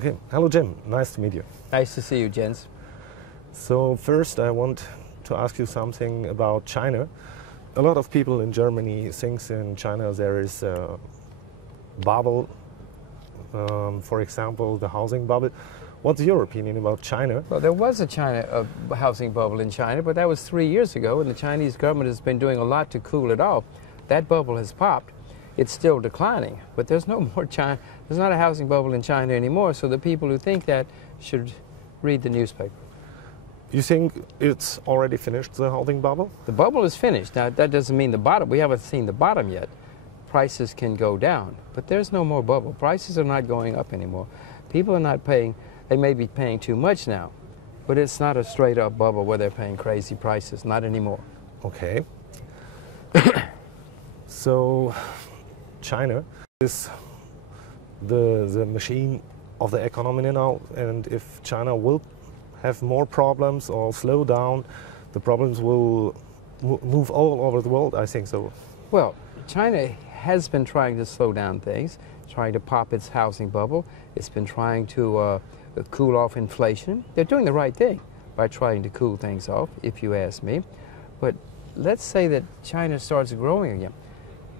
Okay, hello Jim, nice to meet you. Nice to see you, Jens. So first I want to ask you something about China. A lot of people in Germany think in China there is a bubble, for example the housing bubble. What's your opinion about China? Well, there was a housing bubble in China, but that was 3 years ago, and the Chinese government has been doing a lot to cool it off. That bubble has popped. It's still declining, but there's no more China. There's not a housing bubble in China anymore, so the people who think that should read the newspaper. You think it's already finished, the housing bubble? The bubble is finished. Now, that doesn't mean the bottom. We haven't seen the bottom yet. Prices can go down, but there's no more bubble. Prices are not going up anymore. People are not paying. They may be paying too much now, but it's not a straight-up bubble where they're paying crazy prices. Not anymore. Okay. So China is the machine of the economy now, and if China will have more problems or slow down, the problems will move all over the world, I think so. Well, China has been trying to slow down things, trying to pop its housing bubble. It's been trying to cool off inflation. They're doing the right thing by trying to cool things off, if you ask me. But let's say that China starts growing again.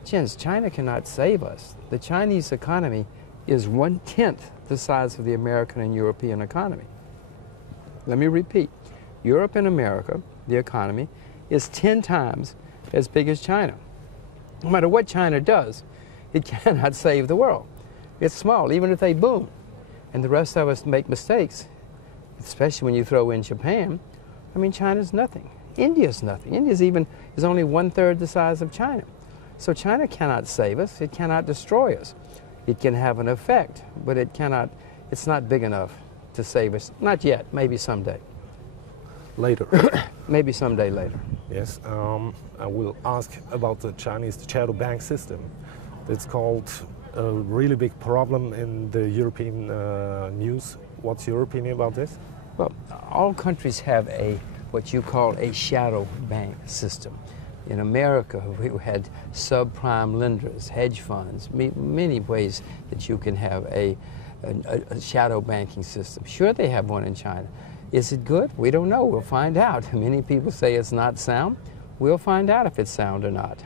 Jens, China cannot save us. The Chinese economy is 1/10 the size of the American and European economy. Let me repeat. Europe and America, the economy, is 10 times as big as China. No matter what China does, it cannot save the world. It's small, even if they boom. And the rest of us make mistakes, especially when you throw in Japan. I mean, China's nothing. India's nothing. India's is only 1/3 the size of China. So China cannot save us. It cannot destroy us. It can have an effect, but it's not big enough to save us. Not yet. Maybe someday. Later. Maybe someday later. Yes. I will ask about the Chinese shadow bank system. It's called a really big problem in the European news. What's your opinion about this? Well, all countries have what you call a shadow bank system. In America, we had subprime lenders, hedge funds, many ways that you can have a shadow banking system. Sure, they have one in China. Is it good? We don't know. We'll find out. Many people say it's not sound. We'll find out if it's sound or not.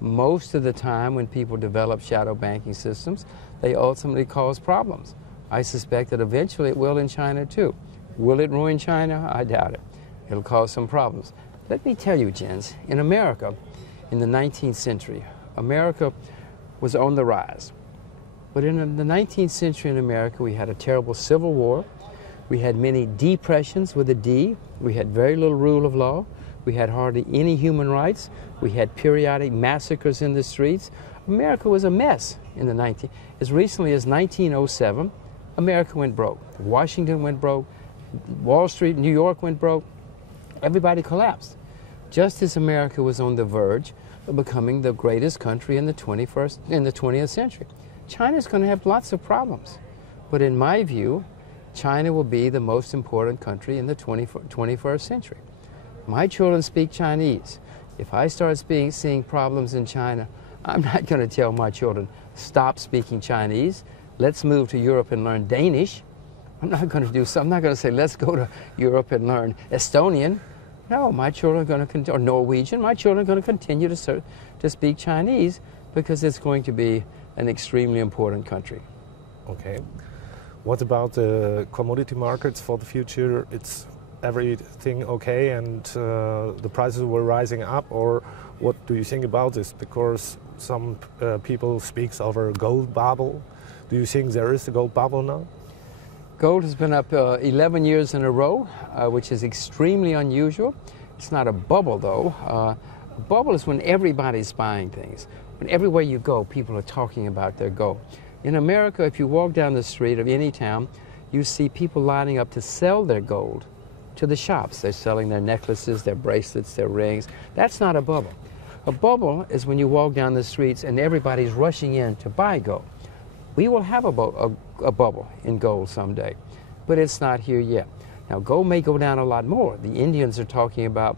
Most of the time when people develop shadow banking systems, they ultimately cause problems. I suspect that eventually it will in China too. Will it ruin China? I doubt it. It'll cause some problems. Let me tell you, Jens, in America, in the 19th century, America was on the rise. But in the 19th century in America, we had a terrible civil war. We had many depressions with a D. We had very little rule of law. We had hardly any human rights. We had periodic massacres in the streets. America was a mess in the as recently as 1907, America went broke. Washington went broke. Wall Street, New York went broke. Everybody collapsed. Just as America was on the verge of becoming the greatest country in the 20th century. China's going to have lots of problems. But in my view, China will be the most important country in the 21st century. My children speak Chinese. If I start seeing problems in China, I'm not going to tell my children, stop speaking Chinese. Let's move to Europe and learn Danish. I'm not going to say, let's go to Europe and learn Estonian. No, my children are going to continue, or Norwegian. My children are going to continue to speak Chinese because it's going to be an extremely important country. Okay. What about the commodity markets for the future? It's everything okay and the prices were rising up, or what do you think about this? Because some people speak of a gold bubble. Do you think there is a gold bubble now? Gold has been up 11 years in a row, which is extremely unusual. It's not a bubble, though. A bubble is when everybody's buying things. When everywhere you go, people are talking about their gold. In America, if you walk down the street of any town, you see people lining up to sell their gold to the shops. They're selling their necklaces, their bracelets, their rings. That's not a bubble. A bubble is when you walk down the streets and everybody's rushing in to buy gold. We will have a bubble in gold someday, but it's not here yet. Now, gold may go down a lot more. The Indians are talking about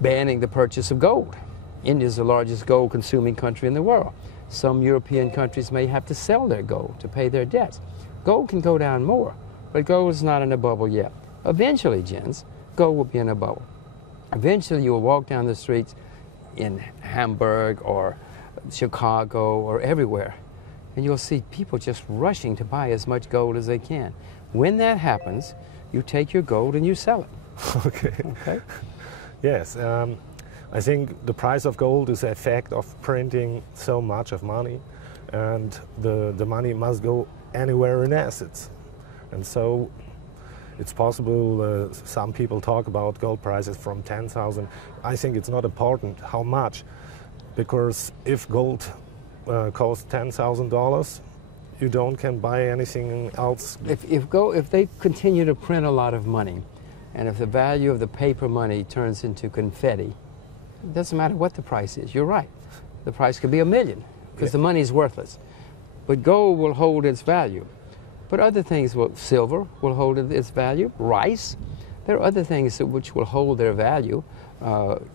banning the purchase of gold. India is the largest gold-consuming country in the world. Some European countries may have to sell their gold to pay their debts. Gold can go down more, but gold is not in a bubble yet. Eventually, gents, gold will be in a bubble. Eventually, you will walk down the streets in Hamburg or Chicago or everywhere, and you'll see people just rushing to buy as much gold as they can. When that happens, you take your gold and you sell it. Okay. Okay? Yes. I think the price of gold is the effect of printing so much of money, and the money must go anywhere in assets. And so it's possible some people talk about gold prices from 10,000. I think it's not important how much, because if gold costs $10,000, you can buy anything else. If they continue to print a lot of money, and if the value of the paper money turns into confetti, it doesn't matter what the price is. You're right. The price could be $1 million because the money is worthless. But gold will hold its value. But other things, silver will hold its value. Rice. There are other things which will hold their value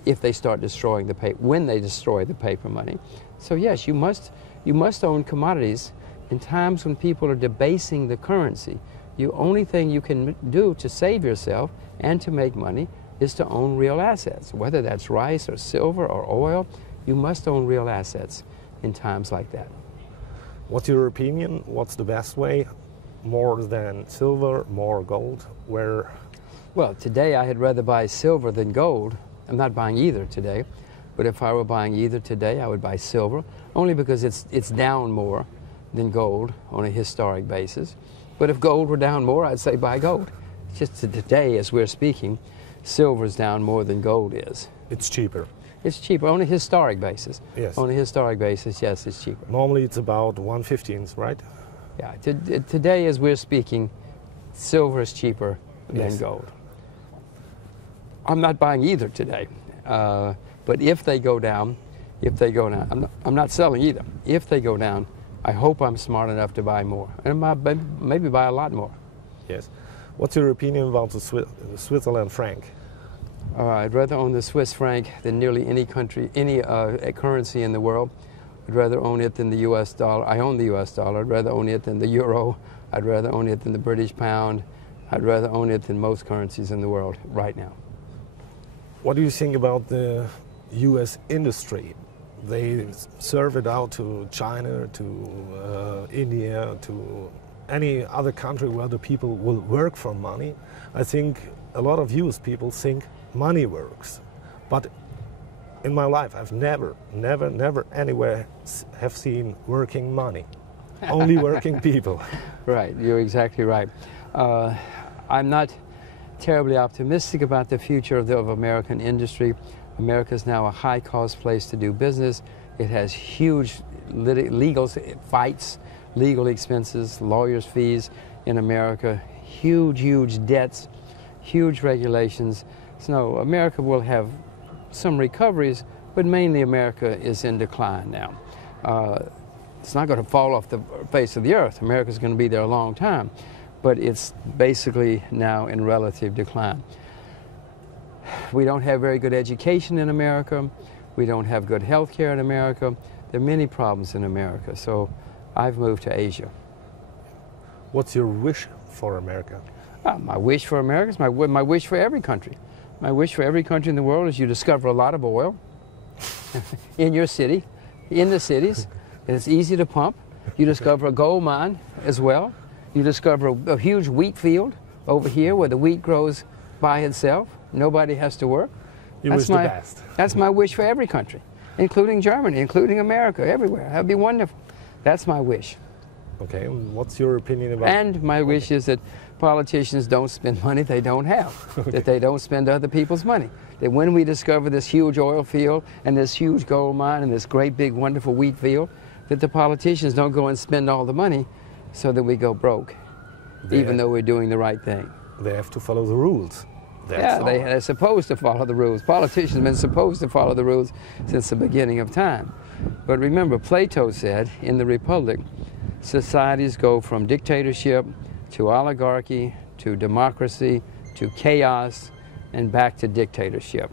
if they start destroying the paper, when they destroy the paper money. So yes, you must own commodities in times when people are debasing the currency. The only thing you can do to save yourself and to make money is to own real assets. Whether that's rice or silver or oil, you must own real assets in times like that. What's your opinion? What's the best way? More than silver, more gold? Where? Well, today I had rather buy silver than gold. I'm not buying either today, but if I were buying either today, I would buy silver, only because it's down more than gold on a historic basis. But if gold were down more, I'd say buy gold. It's just today, as we're speaking, silver's down more than gold is. It's cheaper. It's cheaper on a historic basis. Yes. On a historic basis, yes, it's cheaper. Normally it's about 1/15, right? Yeah. Today, as we're speaking, silver is cheaper than gold. I'm not buying either today. But if they go down, I'm not selling either. If they go down, I hope I'm smart enough to buy more, and maybe buy a lot more. Yes. What's your opinion about the Switzerland franc? I'd rather own the Swiss franc than nearly any country, any currency in the world. I'd rather own it than the U.S. dollar. I own the U.S. dollar. I'd rather own it than the euro. I'd rather own it than the British pound. I'd rather own it than most currencies in the world right now. What do you think about the U.S. industry? They serve it out to China, to India, to any other country where the people will work for money. I think a lot of US people think money works. But in my life, I've never anywhere have seen working money. Only working people. Right, you're exactly right. I'm not terribly optimistic about the future of American industry. America is now a high-cost place to do business. It has huge legal fights, legal expenses, lawyers' fees in America, huge debts, huge regulations. So America will have some recoveries, but mainly America is in decline now. It's not going to fall off the face of the earth. America's going to be there a long time, but it's basically now in relative decline. We don't have very good education in America. We don't have good health care in America. There are many problems in America, so I've moved to Asia. What's your wish for America? My wish for America is my wish for every country. My wish for every country in the world is you discover a lot of oil in your city, in the cities, and it's easy to pump. You discover a gold mine as well. You discover a huge wheat field over here where the wheat grows by itself. Nobody has to work. You wish the best. That's my wish for every country, including Germany, including America, everywhere. That would be wonderful. That's my wish. Okay, what's your opinion about... And my wish is that politicians don't spend money they don't have, that they don't spend other people's money. That when we discover this huge oil field and this huge gold mine and this great big wonderful wheat field, that the politicians don't go and spend all the money so that we go broke, even though we're doing the right thing. They have to follow the rules. They're supposed to follow the rules. Politicians have been supposed to follow the rules since the beginning of time. But remember, Plato said in the Republic, societies go from dictatorship to oligarchy to democracy to chaos and back to dictatorship.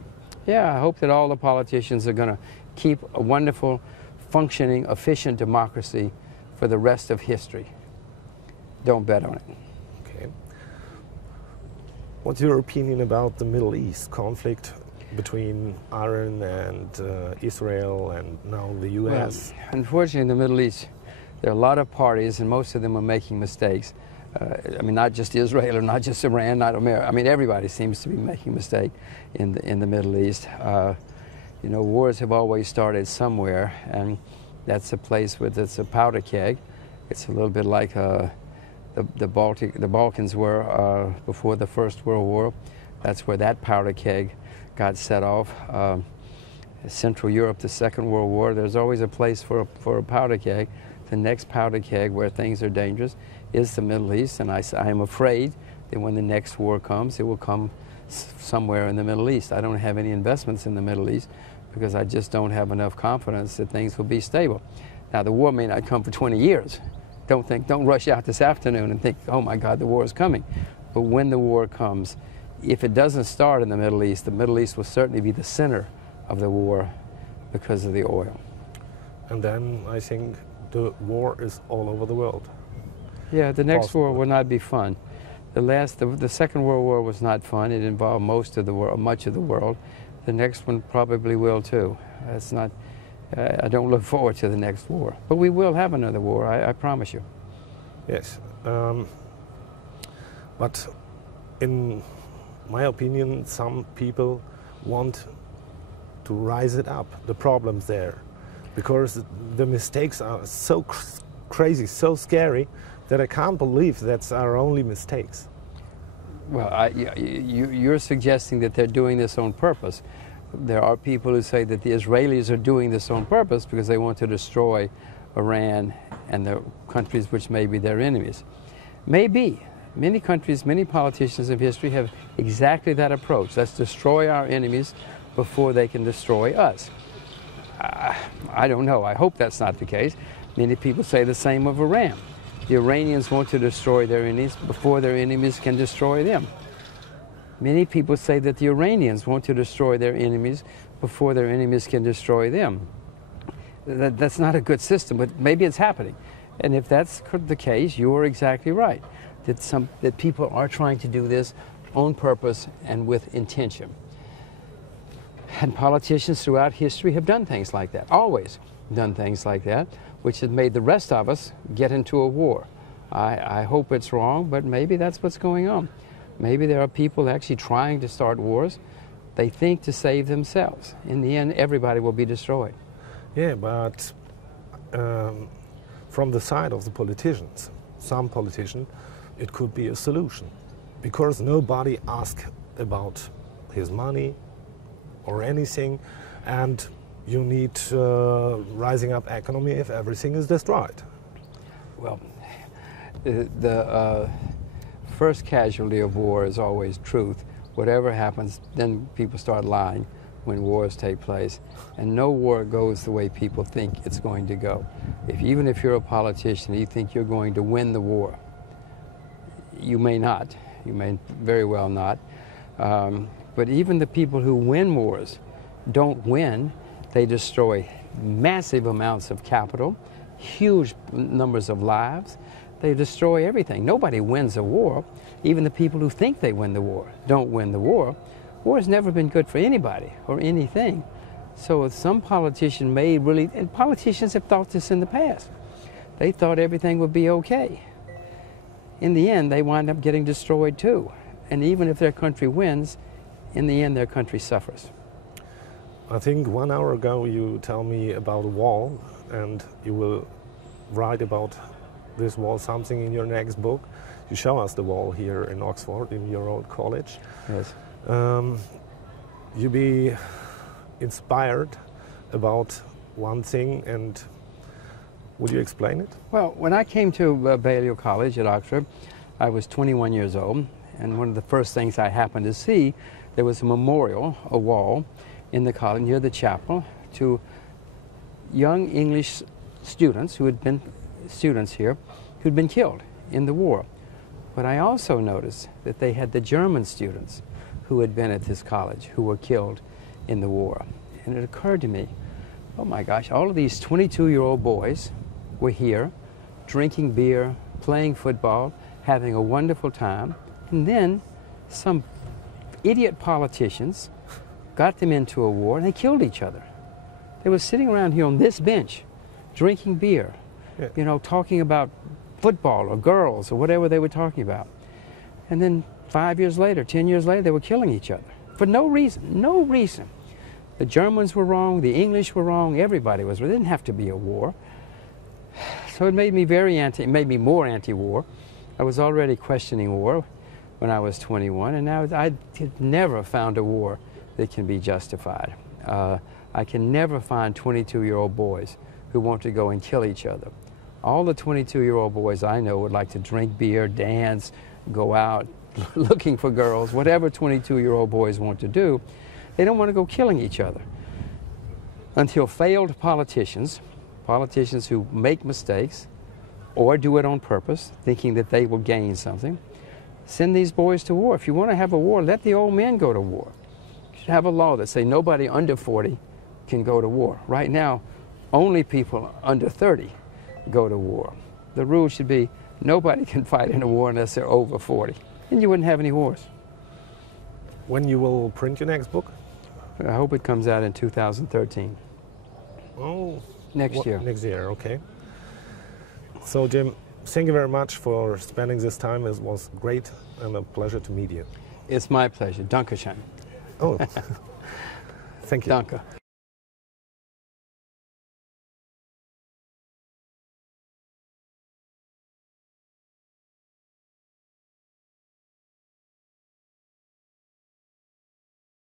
Yeah, I hope that all the politicians are going to keep a wonderful, functioning, efficient democracy for the rest of history. Don't bet on it. Okay. What's your opinion about the Middle East conflict between Iran and Israel and now the U.S.? Well, unfortunately, in the Middle East, there are a lot of parties, and most of them are making mistakes. I mean, not just Israel or not just Iran, not America. I mean, everybody seems to be making a mistake in the Middle East. You know, wars have always started somewhere, and that's a place where it's a powder keg. It's a little bit like the Balkans were before the First World War. That's where that powder keg got set off. Central Europe, the Second World War, there's always a place for a powder keg. The next powder keg where things are dangerous is the Middle East, and I am afraid that when the next war comes, it will come somewhere in the Middle East. I don't have any investments in the Middle East because I just don't have enough confidence that things will be stable. Now, the war may not come for 20 years. Don't rush out this afternoon and think, oh my God, the war is coming. But when the war comes, if it doesn't start in the Middle East will certainly be the center of the war because of the oil. And then I think the war is all over the world. Yeah, the next war will not be fun. The Second World War was not fun. It involved most of the world, much of the world. The next one probably will too. It's not. I don't look forward to the next war, but we will have another war. I promise you. Yes, but in my opinion, some people want to rise it up. The problems there, because the mistakes are so crazy, so scary, that I can't believe that's our only mistakes. Well, you're suggesting that they're doing this on purpose. There are people who say that the Israelis are doing this on purpose because they want to destroy Iran and the countries which may be their enemies. Maybe. Many countries, many politicians of history have exactly that approach. Let's destroy our enemies before they can destroy us. I don't know. I hope that's not the case. Many people say the same of Iran. The Iranians want to destroy their enemies before their enemies can destroy them. Many people say that the Iranians want to destroy their enemies before their enemies can destroy them. That's not a good system, but maybe it's happening. And if that's the case, you're exactly right, that people are trying to do this on purpose and with intention. And politicians throughout history have done things like that, always done things like that, which has made the rest of us get into a war. I hope it's wrong, but maybe that's what's going on. Maybe there are people actually trying to start wars. They think to save themselves. In the end, everybody will be destroyed. Yeah, but from the side of the politicians, some politician, it could be a solution. Because nobody asks about his money or anything, and you need rising up economy if everything is destroyed. Well, the first casualty of war is always truth. Whatever happens, then people start lying when wars take place. And no war goes the way people think it's going to go. Even if you're a politician and you think you're going to win the war, you may not. You may very well not. But even the people who win wars don't win. They destroy massive amounts of capital, huge numbers of lives. They destroy everything. Nobody wins a war. Even the people who think they win the war don't win the war. War has never been good for anybody or anything. So some politician may really, and politicians have thought this in the past, they thought everything would be okay. In the end, they wind up getting destroyed too. And even if their country wins, in the end, their country suffers. I think 1 hour ago you tell me about a wall, and you will write about this wall something in your next book. You show us the wall here in Oxford, in your old college. Yes. You be inspired about one thing, and would you explain it? Well, when I came to Balliol College at Oxford, I was 21 years old, and one of the first things I happened to see, there was a memorial, a wall, in the college near the chapel to young English students who had been students here who'd been killed in the war. But I also noticed that they had the German students who had been at this college who were killed in the war. And it occurred to me, oh my gosh, all of these 22-year-old boys were here drinking beer, playing football, having a wonderful time, and then some idiot politicians got them into a war and they killed each other. They were sitting around here on this bench, drinking beer, you know, talking about football or girls or whatever they were talking about. And then 5 years later, 10 years later, they were killing each other for no reason, no reason. The Germans were wrong, the English were wrong, everybody was wrong. There didn't have to be a war. So it made me it made me more anti-war. I was already questioning war when I was 21, and now I never found a war that can be justified. I can never find 22-year-old boys who want to go and kill each other. All the 22-year-old boys I know would like to drink beer, dance, go out looking for girls, whatever 22-year-old boys want to do. They don't want to go killing each other. Until failed politicians who make mistakes or do it on purpose, thinking that they will gain something, send these boys to war. If you want to have a war, let the old men go to war. You should have a law that say nobody under 40 can go to war. Right now, only people under 30 go to war. The rule should be nobody can fight in a war unless they're over 40. And you wouldn't have any wars. When you will print your next book? I hope it comes out in 2013. Oh, next year. Next year, okay. So, Jim, thank you very much for spending this time. It was great and a pleasure to meet you. It's my pleasure. Danke schön. Oh, thank you. Danke.